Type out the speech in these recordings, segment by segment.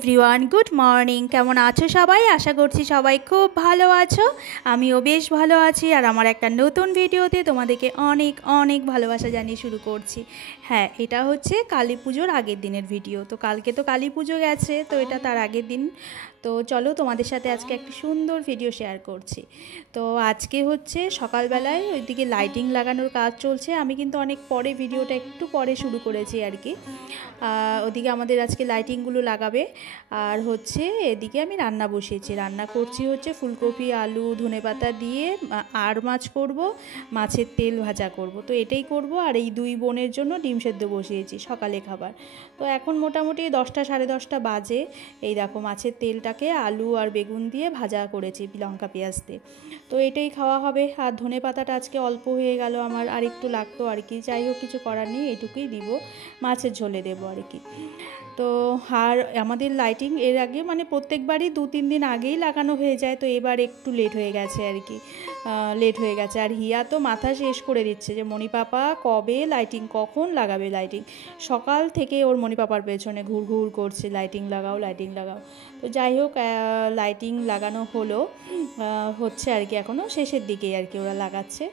Everyone, good morning. কেমন আছো সবাই? আশা করছি সবাই খুব ভালো আছো। আমিও বেশ ভালো আছি। আর আমার একটা নতুন ভিডিওতে তোমাদেরকে অনেক অনেক ভালোবাসা জানিয়ে শুরু করছি। হ্যাঁ, এটা হচ্ছে কালী পুজোর আগের দিনের ভিডিও। তো কালকে তো কালী পুজো গেছে, তো এটা তার আগের দিন। তো চলো তোমাদের সাথে আজকে একটা সুন্দর ভিডিও শেয়ার করছি। তো আজকে হচ্ছে সকালবেলায় ওইদিকে লাইটিং লাগানোর কাজ চলছে। আমি কিন্তু অনেক পরে ভিডিওটা একটু পরে শুরু করেছি আর কি। ওদিকে আমাদের আজকে লাইটিংগুলো লাগাবে। আর হচ্ছে এদিকে আমি রান্না বসিয়েছি। রান্না করছি হচ্ছে ফুলকপি, আলু, ধনেপাতা দিয়ে আর মাছ করব, মাছের তেল ভাজা করব। তো এটাই করব। আর এই দুই বোনের জন্য ডিম সেদ্ধ বসিয়েছি সকালে খাবার। তো এখন মোটামুটি 10টা সাড়ে 10টা বাজে। এই দেখো মাছের তেলটাকে আলু আর বেগুন দিয়ে ভাজা করেছি লঙ্কা পেঁয়াজ দিয়ে। তো এটাই খাওয়া হবে। আর ধনেপাতাটা আজকে অল্প হয়ে গেল আমার, আর একটু লাগতো আর কি। যাই হোক, কিছু করার নেই, এটুকুই দিব, মাছের ঝোলে দেবো আর কি। তো আর আমাদের লাইটিং এর আগে মানে প্রত্যেকবারই 2-3 দিন আগেই লাগানো হয়ে যায়। তো এবার একটু লেট হয়ে গেছে আর কি, লেট হয়ে গেছে। আর হিয়া তো মাথা শেষ করে দিচ্ছে যে মণি পাপা কবে লাইটিং, কখন লাগাবে লাইটিং। সকাল থেকে ওর মণি পাপার পেছনে ঘুর ঘুর করছে, লাইটিং লাগাও লাইটিং লাগাও। তো যাই হোক, লাইটিং লাগানো হচ্ছে আর কি, এখনও শেষের দিকেই আর কি ওরা লাগাচ্ছে।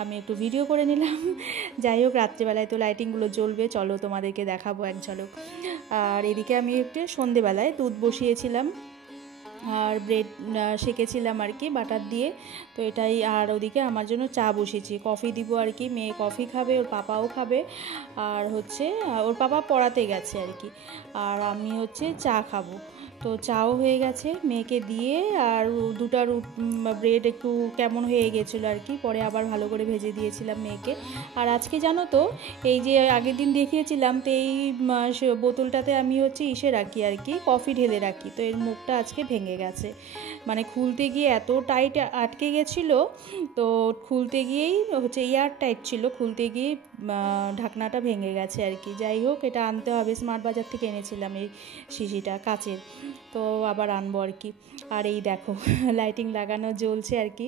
আমি একটু ভিডিও করে নিলাম। যাই হোক, রাত্রেবেলায় তো লাইটিংগুলো জ্বলবে, চলো তোমাদেরকে দেখাবো এক ঝলক। আর এদিকে আমি একটু সন্ধেবেলায় দুধ বসিয়েছিলাম আর ব্রেড সেঁকেছিলাম আর কি বাটার দিয়ে। তো এটাই। আর ওদিকে আমার জন্য চা বসিয়েছি, কফি দিব আর কি। মেয়ে কফি খাবে, ওর পাপাও খাবে। আর হচ্ছে ওর পাপা পড়াতে গেছে আর কি। আর আমি হচ্ছে চা খাবো। তো চাও হয়ে গেছে মেয়েকে দিয়ে। আর দুটো ব্রেড একটু কেমন হয়ে গেছিলো আর কি, পরে আবার ভালো করে ভেজে দিয়েছিলাম মেয়েকে। আর আজকে জানো তো, এই যে আগের দিন দেখিয়েছিলাম, তো এই বোতলটাতে আমি হচ্ছে রাখি আর কি, কফি ঢেলে রাখি। তো এর মুখটা আজকে ভেঙে গেছে, মানে খুলতে গিয়ে এত টাইট আটকে গেছিলো। তো খুলতে গিয়েই হচ্ছে এয়ার টাইট ছিল, খুলতে গিয়ে ঢাকনাটা ভেঙে গেছে আর কি। যাই হোক, এটা আনতে হবে, স্মার্ট বাজার থেকে এনেছিলাম এই শিশিটা কাচের। তো আবার আনবো আর কি। আর এই দেখো লাইটিং লাগানো জ্বলছে আর কি।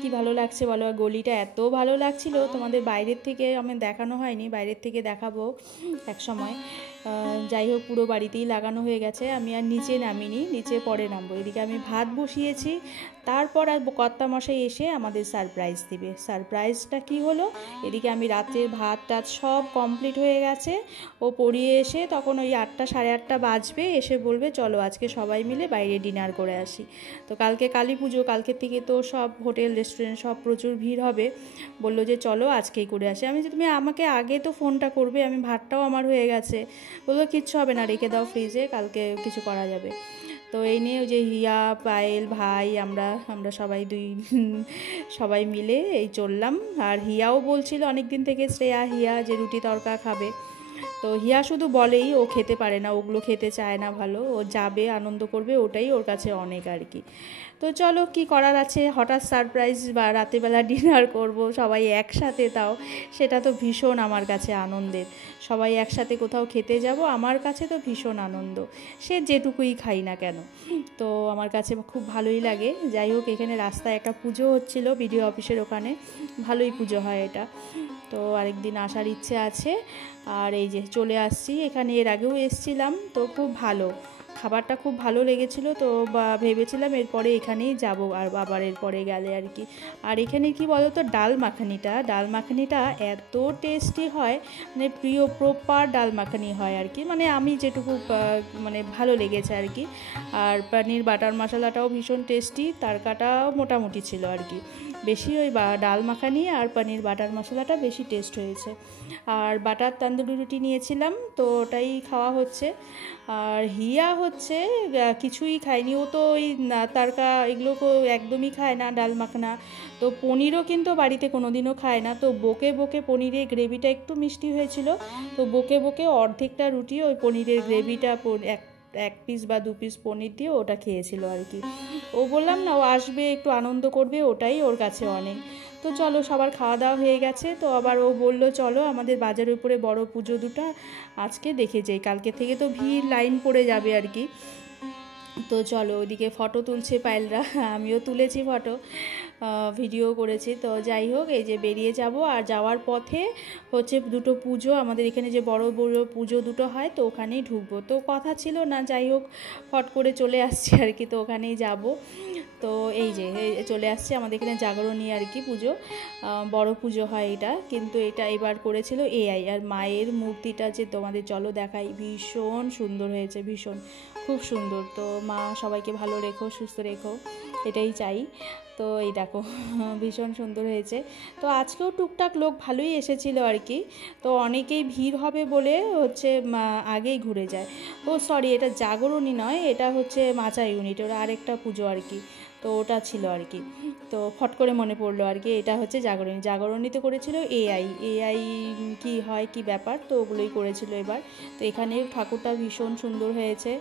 কি ভালো লাগছে বলো। আর গলিটা এত ভালো লাগছিল, তোমাদের বাইরের থেকে আমি দেখানো হয়নি, বাইরের থেকে দেখাবো এক সময়। যাই হোক, পুরো বাড়িতেই লাগানো হয়ে গেছে। আমি আর নিচে নামিনি, নিচে পরে নামবো। এদিকে আমি ভাত বসিয়েছি। তারপর আর কর্তামশাই এসে আমাদের সারপ্রাইজ দিবে। সারপ্রাইজটা কি হলো, এদিকে আমি রাতের ভাত টাত সব কমপ্লিট হয়ে গেছে। ও পড়িয়ে এসে তখন ওই 8টা সাড়ে 8টা বাজবে, এসে বলবে চলো আজকে সবাই মিলে বাইরে ডিনার করে আসি। তো কালকে কালী পুজো, কালকে থেকে তো সব হোটেল রেস্টুরেন্ট সব প্রচুর ভিড় হবে। বললো যে চলো আজকেই করে আসি। আমি যে তুমি আমাকে আগে তো ফোনটা করবে, আমি ভাতটাও আমার হয়ে গেছে। বললো কিচ্ছু হবে না, রেখে দাও ফ্রিজে, কালকে কিছু করা যাবে। তো এই নিয়ে ওই যে হিয়া, পায়েল, ভাই, আমরা সবাই সবাই মিলে এই চললাম। আর হিয়াও বলছিল অনেক দিন থেকে, শ্রেয়া হিয়া, যে রুটি তরকা খাবে। তো হিয়া শুধু বলেই, ও খেতে পারে না, ওগুলো খেতে চায় না। ভালো, ও যাবে আনন্দ করবে, ওটাই ওর কাছে অনেক আর কি। তো চলো, কি করার আছে, হঠাৎ সারপ্রাইজ বা রাতেবেলা ডিনার করব সবাই একসাথে, তাও সেটা তো ভীষণ আমার কাছে আনন্দের। সবাই একসাথে কোথাও খেতে যাব, আমার কাছে তো ভীষণ আনন্দ, সে যেটুকুই খাই না কেন। তো আমার কাছে খুব ভালোই লাগে। যাই হোক, এখানে রাস্তায় একটা পুজো হচ্ছিল বিডিও অফিসের ওখানে, ভালোই পুজো হয় এটা। তো আরেকদিন আসার ইচ্ছে আছে। আর এই যে চলে আসছি এখানে, এর আগেও এসছিলাম, তো খুব ভালো খাবারটা, খুব ভালো লেগেছিলো। তো ভেবেছিলাম এরপরে এখানেই যাব, আর আবার এরপরে গেলে আর কি। আর এখানে কি বলো তো, ডাল মাখানিটা এত টেস্টি হয়, মানে প্রিয় প্রপার ডাল মাখানি হয় আর কি, মানে আমি যেটুকু মানে ভালো লেগেছে আর কি। আর পনির বাটার মশলাটাও ভীষণ টেস্টি, তারকাটাও মোটামুটি ছিল আর কি। বেশি ওই ডাল মাখানি আর পনির বাটার মশলাটা বেশি টেস্ট হয়েছে। আর বাটার তন্দুরি রুটি নিয়েছিলাম, তো ওটাই খাওয়া হচ্ছে। আর হিয়া হচ্ছে কিছুই খায়নি, ও তো ওই তারকা এগুলো একদমই খায় না, ডাল মাখনা। তো পনিরও কিন্তু বাড়িতে কোনো দিনও খায় না। তো বকে বকে, পনিরের গ্রেভিটা একটু মিষ্টি হয়েছিল, তো বকে বকে অর্ধেকটা রুটি ওই পনিরের গ্রেভিটা এক পিস বা 2 পিস পনির দিয়ে ওটা খেয়েছিল আর কি। ও বললাম না, ও আসবে একটু আনন্দ করবে, ওটাই ওর কাছে অনেক। তো চলো, সবার খাওয়া দাওয়া হয়ে গেছে। তো আবার ও বললো চলো আমাদের বাজারের উপরে বড় পুজো দুটো আজকে দেখে যাই, কালকে থেকে তো ভিড় লাইন পড়ে যাবে আর কি। তো চলো ওইদিকে ফটো তুলছে পায়েলরা, আমিও তুলেছি ফটো, ভিডিও করেছি। তো যাই হোক, এই যে বেরিয়ে যাব, আর যাওয়ার পথে হচ্ছে দুটো পুজো, আমাদের এখানে যে বড় বড় পুজো দুটো হয়, তো ওখানেই ঢুকবো। তো কথা ছিল না, যাই হোক ফট করে চলে আসছি আর কি, তো ওখানেই যাব। তো এই যে চলে আসছে আমাদের এখানে জাগরণী আর কি পুজো, বড় পুজো হয় এটা, কিন্তু এটা এবার করেছিল এআই। আর মায়ের মূর্তিটা যে তোমাদের চলো দেখাই, ভীষণ সুন্দর হয়েছে, ভীষণ খুব সুন্দর। তো মা সবাইকে ভালো রেখো, সুস্থ রেখো, এটাই চাই। তো এই দেখো ভীষণ সুন্দর হয়েছে। তো আজকেও টুকটাক লোক ভালোই এসেছিলো আর কি। তো অনেকেই ভিড় হবে বলে হচ্ছে আগেই ঘুরে যায়। ও সরি, এটা জাগরণী নয়, এটা হচ্ছে মাচা ইউনিট, ওরা আরেকটা পুজো আর কি, তো ওটা ছিল আর কি। তো ফট করে মনে পড়লো আর কি, এটা হচ্ছে জাগরণী। জাগরণীতে করেছিল এআই কি হয় কি ব্যাপার, তো ওগুলোই করেছিল এবার। তো এখানে ঠাকুরটা ভীষণ সুন্দর হয়েছে,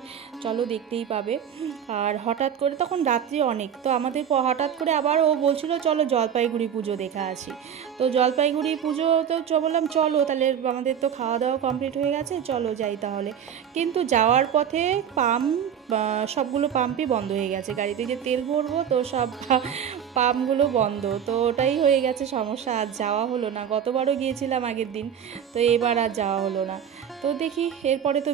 চলো দেখতেই পাবে। আর হঠাৎ করে তখন রাত্রি অনেক, তো আমাদের হঠাৎ করে আবার ও বলছিল চলো জলপাইগুড়ি পুজো দেখা আসি। তো জলপাইগুড়ি পুজো তো বললাম চলো তাহলে, আমাদের তো খাওয়া দাওয়া কমপ্লিট হয়ে গেছে, চলো যাই তাহলে। কিন্তু যাওয়ার পথে সবগুলো পাম্পই বন্ধ হয়ে গেছে, গাড়িতে যে তেল ভরবো তো সব পাম্পগুলো বন্ধ, তো ওটাই হয়ে গেছে সমস্যা, আর যাওয়া হলো না। গতবারও গিয়েছিলাম আগের দিন, তো এবার আর যাওয়া হলো না। তো দেখি এরপরে তো